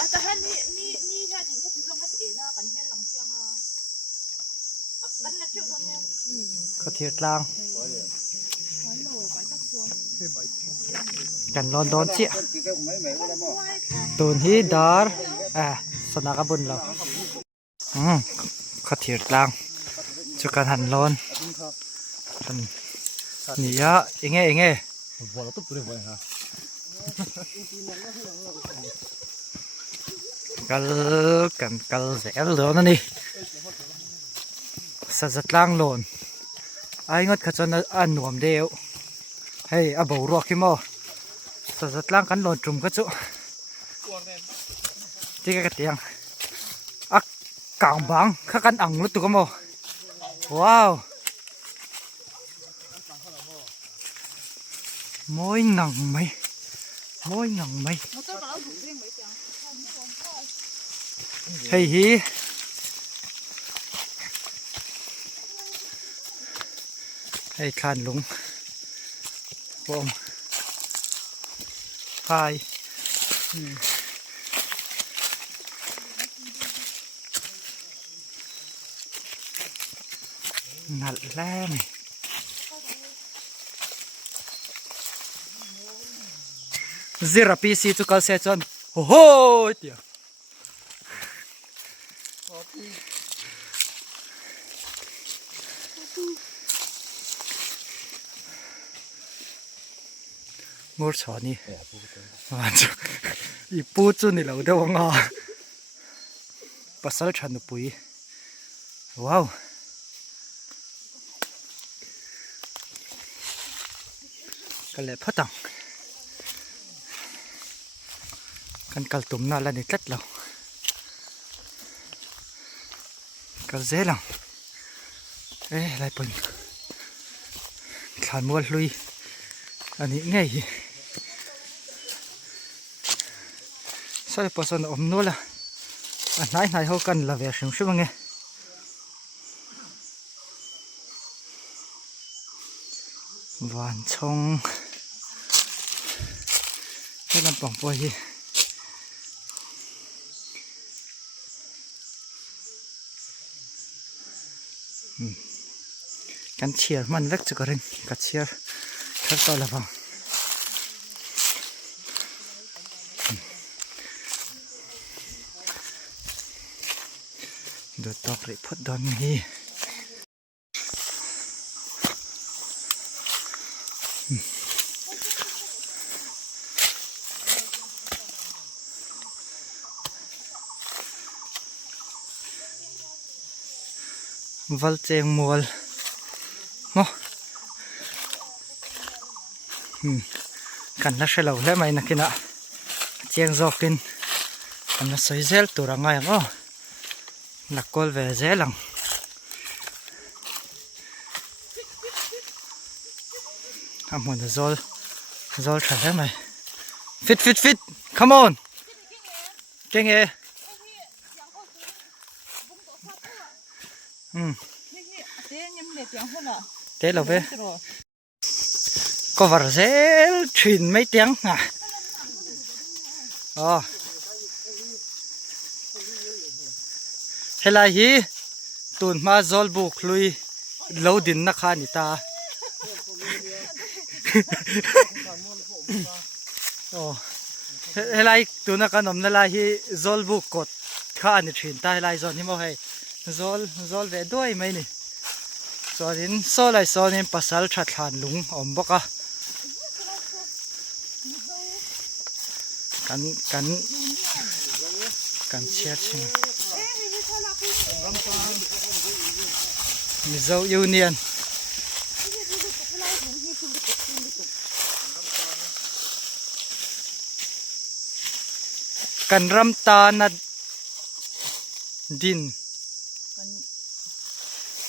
啊，但係你睇你睇住咁一嘢啦，咁樣冷香啊，咁你照到呢？ก็เทียดลางกันร้อนโดนเจี๊ยตูนฮีดาร์สนากบุญเราก็เทียดลางจุกันหันร้อนนี่ยะเองเองกัลเสียเหลือนั่นนี่สัตว์ล่างหล่นไอ้งดขจรอันหน่วมเดียวให้อาบ่รวกขึ้นมาสัตว์ล่างกันหล่นจุ่มกระจุที่กระเตียงกางบังข้ากันอ่างลุตุกโมว้าวมวยหนังไหมเฮ้ยฮีให้คลานลุงโอมพายนัดแล่มzira pc tu kal se chon ho tia mur chani anjo I pu chu ni lo de wanga pasal than pui wow kale phatang kan kal tum na la ni tlat lo kal zelang lai pun khan mol lui ani ngai sai pason om no la nai ho kan la ve shim shim nge van chong cái làm bỏng bôi gìกันเชียร์มันเล็กจุกเร่งกันเชียร์ทัศน์ละฟังดูตอกริพดดอนฮีวัลเจงมัวลโอ้กันน่าเชื่อเราแล้วไหมนักกินอ่ะเจียงจอกินกันน่าสวยเซลตัวร่างไงอ๋อนักกอลเวเซลังทำมันจะจอลใช่ไหมฟิต come on เก่งเอเดี๋ยวเราไปก็ว่าเซลชินไม่เตียงอ่ะอ๋อเฮลัยฮีตุนมาจอลบุกลุยเลวดินนักขานิตาโอ้เฮลัยตุนนักขนมนั่นละฮีจอลบุกกดขานิชินตาเฮลัยจอลนี่มั้งให้จอลเวดด้วยไหมนี่ส่วนนี้โซ่ไหลโซ่นี้ปัสสาวะชัดหันลุงอมบกะกันเชียร์ชิงมิโซยูเนียนกันรำตานัดดิน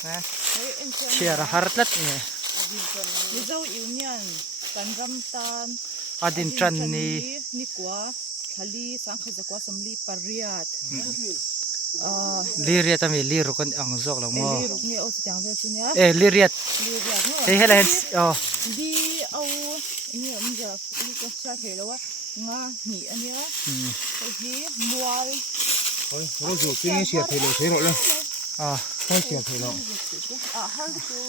นะเชียร์ฮาร์ดลัดเนี่ยมิโซยูเนียนกันรำตาลอดินจันนีนี่กว่า khali sang khazakwa samli pariat liria tami liru kan ang zok lo mo li ruk ni o tiang ve chunia liriat li riat no he helen di au ni amja ni ko sa thelo wa nga ni ania hi mual ôi rồi rồi cái xe thì lấy thế rồi lên à cái xe thì nó har tu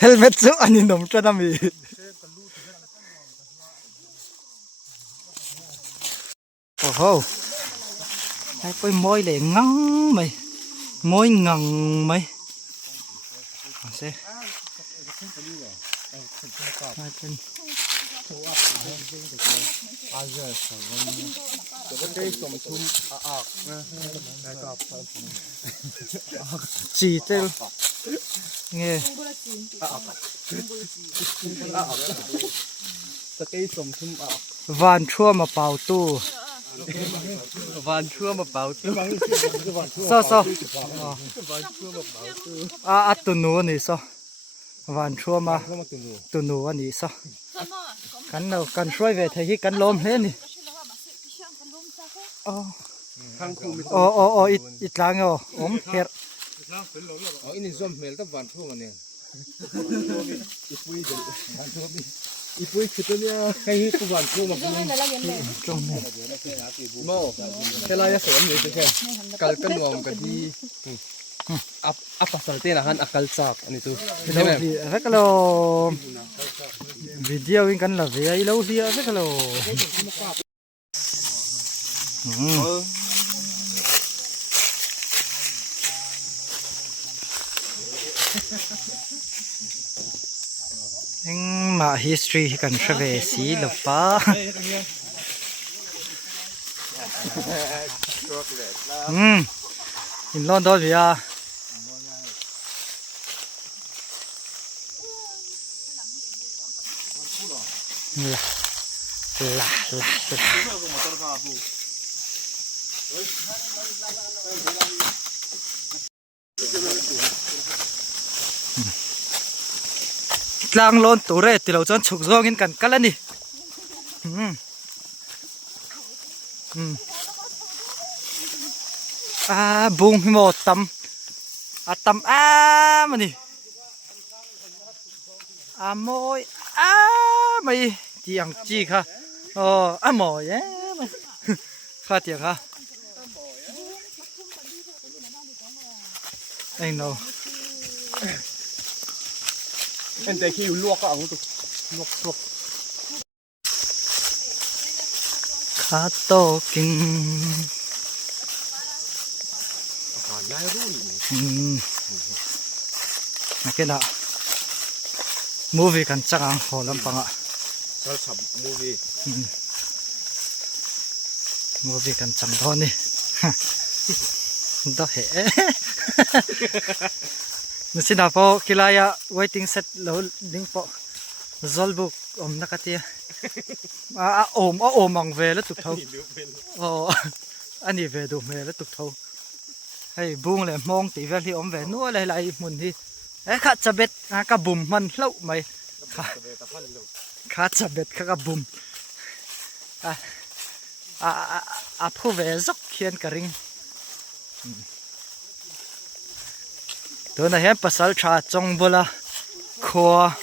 helmet chu ani nom chana mi oh hai coi môi lệ ngăng mày môi ngằng mày xem hai bên cái sòng thun chỉ tên nghe cái sòng thun van chua mà bảo tu van chua mà bảo tu sao sao van chua mà bảo tu à tu nô này sao van chua mà tu nô này sao cắn đâu cắn xuôi về thấy cái cắn lom hết nè hàng khu ít lang rồi hết ini zoom mel ta van chua mà nè ipui kita ni cái van chua mà trong này mo cái lai ya sớm vậy thế kal kan nuam kan di apa salte na han akal sak ani tu lâu thì rất là video in căn là về lâu thì rất là anh mà history cần sẽ về xí lập phá in London vậy à la lang lon tu re ti lo chon chuk zong in kan kala ni bung mo tam tam mani môi mày tiếng chi kha mồi á pha tiếng ha anh đâu anh thấy khi luộc cả ông tu luộc khá to kinh cái nào movie kan chắc ang hồ lắm bằng ạ movie kan chẳng thôi nè đó hệ nó xin nào po kilaya waiting set lâu đinh po zolbook nakatia ôm mang về là tục thâu anh về đủ về là tục thâu hay buông lại mong tí về thì về nuôi lại muốn đi khá chả biết cả bùm man lâu mày khá chả biết cả bùm phụ về dốc khiên cả ring tôi nói hết pasal cha trong bola khoa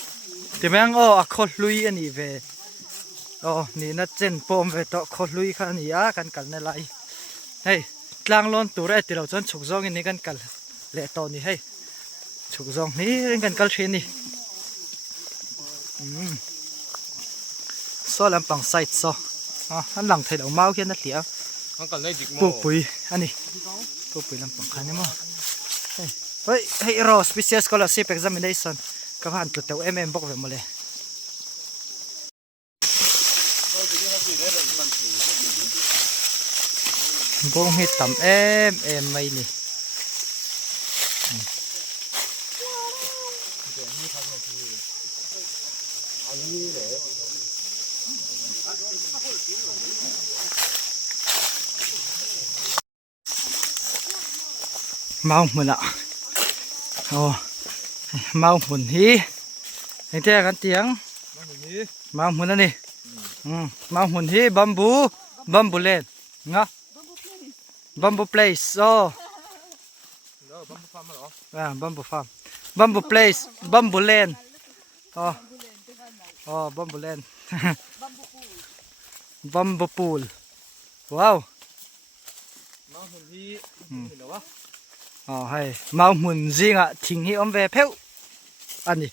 thì mang khó lui anh về ni nó trên pom về to khó lui khá ni kan cần này lại hey lang lon tu ra thìเราchọn chụp zong ini kan cần lệ to ni hey chụp zong ni kan cần trên ni so làm bằng site so anh lằng thấy đầu máu kia nó liệt bù bùi anh đi bù bùi làm bằng khăn mà hey hey raw species scholarship examination ก็ผ่านตัวเตาบอกแบบมาเลยพวกมีต่ำไม่นี่เมาหมดละโอ้เมาหมุนฮีเห็นแต่กันเตียงเมาหมุนนั่นนี่เมาหมุนฮีบัมบูเล่นงะบัมบูเพลสโอ้บัมบูฟาร์มบัมบูเพลสบัมบูเล่นอ๋อบัมบูเล่นบัมบูพูลว้าวเมาหมุนฮีเห็นหรอวะอ๋อให้เมาหมุนจริงอ่ะทิ้งให้อมเวเพวอันนี้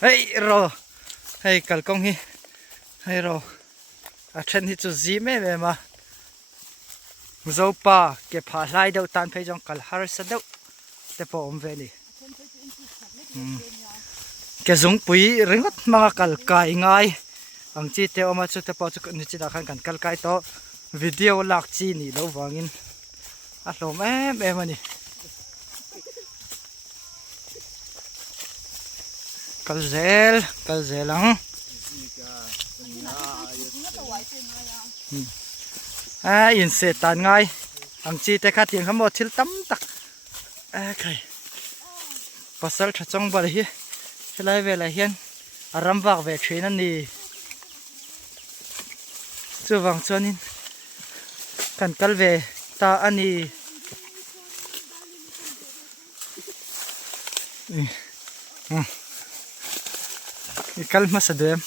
เฮ้ยรอให้กัลกงฮีให้รออาเช่นที่จะจีไม่เวมาเจ้าป่าเก็บผ้าลายเดียวตันไปจงกัลฮาร์สเดียวแต่พออมเวนี่แกจงปุยเรื่องมากัลกายง่ายอังจีเตอมาชุดแต่พอจุกนิจิตาขันกันกัลกายโตวิดีโอลักจีนี่เราวางินอัดลมมันนี่กัลเซลังอินเสตันง่ายอังจีแต่ข้าเตียงขโมยทิลตั้มตักใครภาษาชัดจงบาลีเวลาเฮียนอารมณ์วักเวชนั่นนี่จู่วังชนินกันกัลเวตาอันนี้กัลมาสะดวก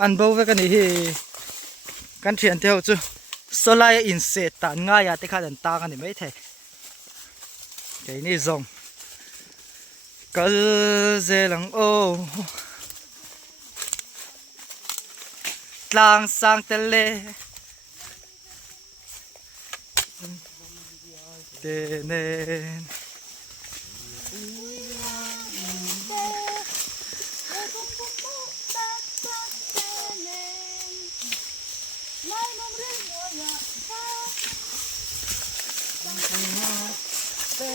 อันบ่าวกันนี่กันเทียนเที่ยวจู่โซลาร์อินเสตันง่ายอะที่ข้าเดินตากันนี่ไม่เท่แค่นี้ส่งกัลเซลังโอกลางสังทะเลเดเนน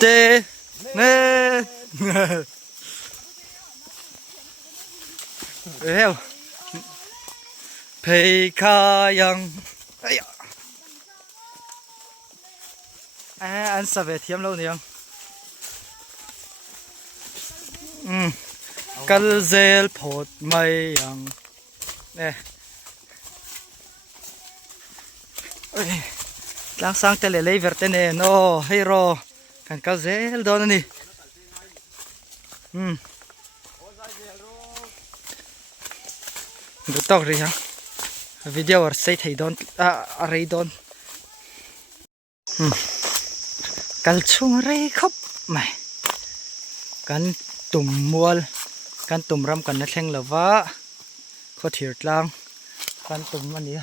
เดเนนเร็วเพคายังอันสเวทเทียมเราเนี่ยกัลเซลพอดไม่ยังเนี่ยล้างสังเตเลเลยเวอร์เตเนโนให้รอกันกัลเซลโดนนี่ดูตอกเลยฮะวิดีโอว่าใส่ให้โดนอะไรโดนกัลช่วงไรครับไม่กันตุ่มมัวกันตุ่มรำกันนัดแข่งแล้ววะเขาถือกลางกันตุ่มอันนี้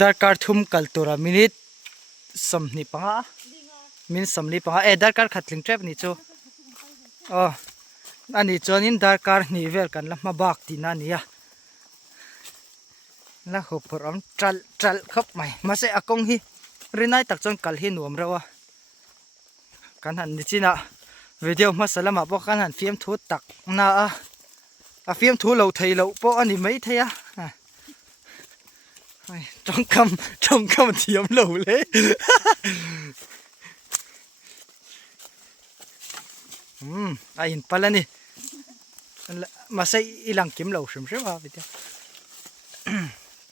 ดาร์การทุ่มกัลตัวละมินิทสมนิปังะมินสมนิปังะดาร์การขัดลิงเทปนี่จูอ๋ออันนี้จอนินดาร์การนี่เวลกันละมาบักตีนั่นนี่อะแล้วหุบพร้อมจัลครับไหมมาเสอากงฮีเรนายตักจนกัลฮีหนุ่มเราอะกันหันนี่จีน่ะวิดีโอมาสละมาบอกกันหันฟิล์มทูตักน่าอะฟิล์มทูเราไทยเราเพราะอันนี้ไม่ไทยอะจ้องคำเทียมเราเลยไอ้หินปลานี่มาใส่อีหลังกิมเราใช่ไหมวะวิดีโอ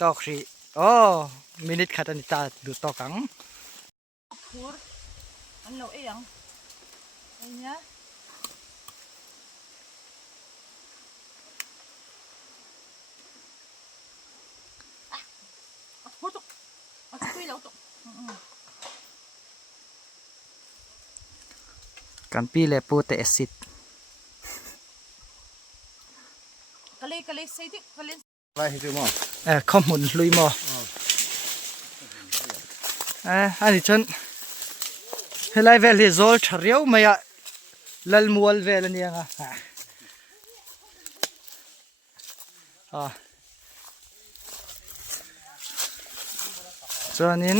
ตอกสิโอ้มินิทขัดอันนี้ตาดูตอกังอันเราเองไอ้เนี่ยกันปีเล่ปูเตสิตกะเลยใส่ดิกะเลยไปให้ดูมั้งข้อมูลลุยมั้ง อันนี้ฉันเฮลัยเวลโซลชาริโอไม่อะลัลมัวลเวลนี่ยังส่วนนี้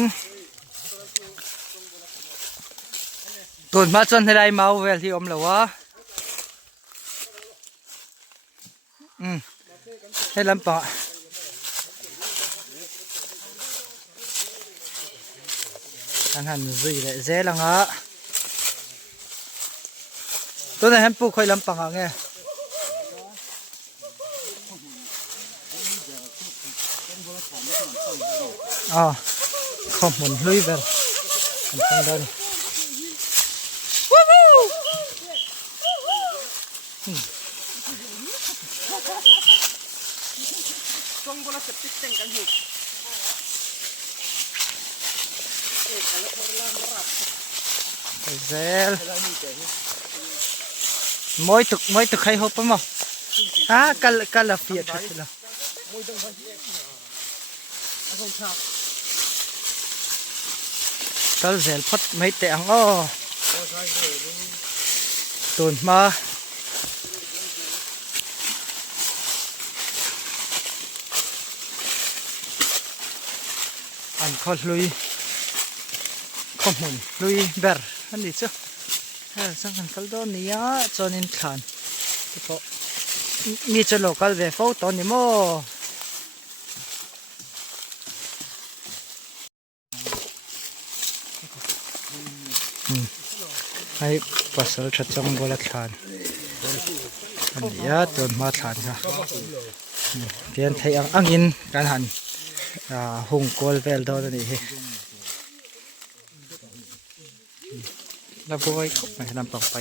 ตุนมาจนเฮลัยมาเวลที่อมแล้ววะให้ลำปะอันหันซุยเลยเจ๊ลังอ่ะตัวนั้นปูค่อยลำปังอ่ะไงข้อมูลลุยเบอร์อันตั้งได้เจ๊มวยตุกใครหอบไปมั้งกัลฟีดใช่ไหมกัลเซลพัดไม่แต่งตุนมาอันเขาลุยข้อมูลลุยเบอร์อันนี้จ้ะสังกันกัลโดนี่อ่ะจอนินขันก็มีจะโลกัลเวฟตอนนี้มั้งให้ภาษาชัดจังบลัดขันอันนี้อ่ะตัวมาขันค่ะเพียงไทยอังอินการหันหงกอลเวลดอนนี่เราไปไว้คุกไปนำต่อไป